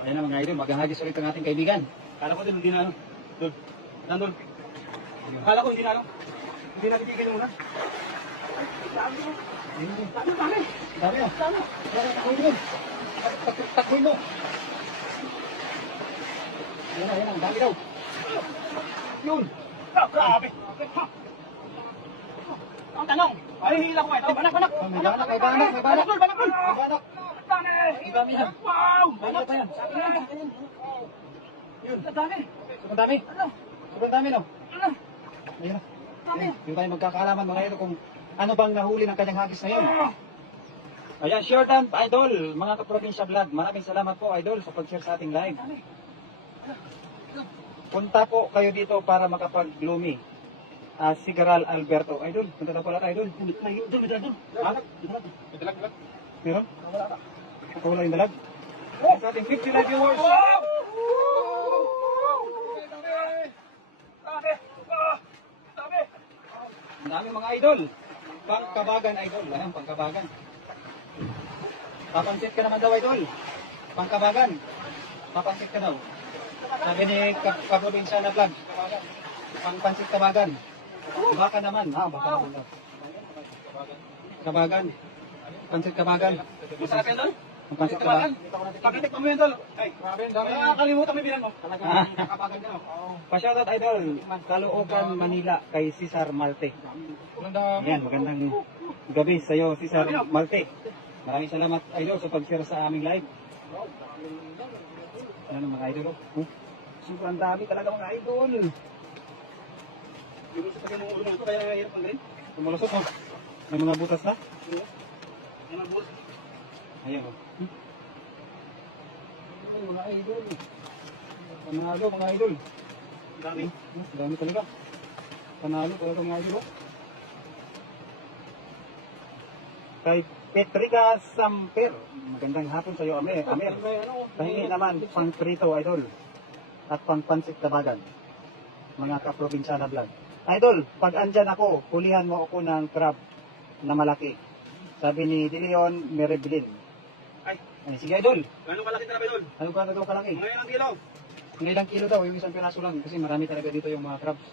Ayan na mga idol, maghahagis ulit ang ating kaibigan. Kala ko din, hindi na ano. Doon. Nandun. Kala ko hindi na ano. Hindi na titigil muna. Dami oh. Dami. Takbuhin mo. Takbuhin mo. Ayan na, ang dami daw. Yun. Grabe. Ang tanong. Ay, hila ko ito. Banak. May banak. Banak. Ang dami yan. Wow. Banak pa yan. Yun. Ang dami. Sobrang dami. Sobrang dami no. Ayun na. Dami. Yung tayo magkakaalaman mga idol kung ano bang nahuli ng kanyang hagis ngayon. Ayan, share time, idol, mga kaprobinsya vlog. Maraming salamat po, idol, sa pag-share sa ating live. Punta po kayo dito para makapag-gloomy. Sigaral Alberto. Idol, punta na pala tayo, idol. Doon. Ha? May dalag. Meron? Wala yung dalag. Sa ating 50 live viewers. Dami. Ang dami mga idol. Pangkabagan, idol. Ayan, pangkabagan. Papansit ka naman daw, idol. Pangkabagan. Papansit ka daw. Sabi ni Kaprobinsya na vlog. Pangpansit kabagan. Baka naman. Baka naman daw. Kabagan. Pansit kabagan. Masarap yan doon? Ang pansit kabagan. Pagkatik mo yan doon. Ay, grabe. Nakakalimutan mo yung bilan mo. Talagang nakabagan ka. Pa-shoutout, idol. Caloocan, Manila. Kay Cesar Malte. Yan, magandang gabi sa iyo, Cesar Malte. Maraming salamat, idol, sa pag-share sa aming live. Yan ang mga idol. Sobrang dami talaga mga idol. Yung sa tagal ng ulo nito, kaya hirap ang galing. Tumulusot, oh. May mga butas na. Yung magbus. Ayan, oh. Ay, mga idol. Panalo, mga idol. Dami. Dami talaga. Panalo talaga mga idol, oh. Kay Petrica Samper. Magandang hapon sa iyo, Amer. Pahingi naman pang prito, idol. At pang pansit tabagan. Mga kaprobinsyana vlog. Idol, pag andyan ako, hulihan mo ako ng crab na malaki. Sabi ni Dilion Merebilin. Ay, Sige, idol. gano'ng kalaki talaga doon? Ano ka na daw kalaki? Ngayon ang kilo. Ng ilang kilo daw, yung isang piraso lang. Kasi marami talaga dito yung mga crabs.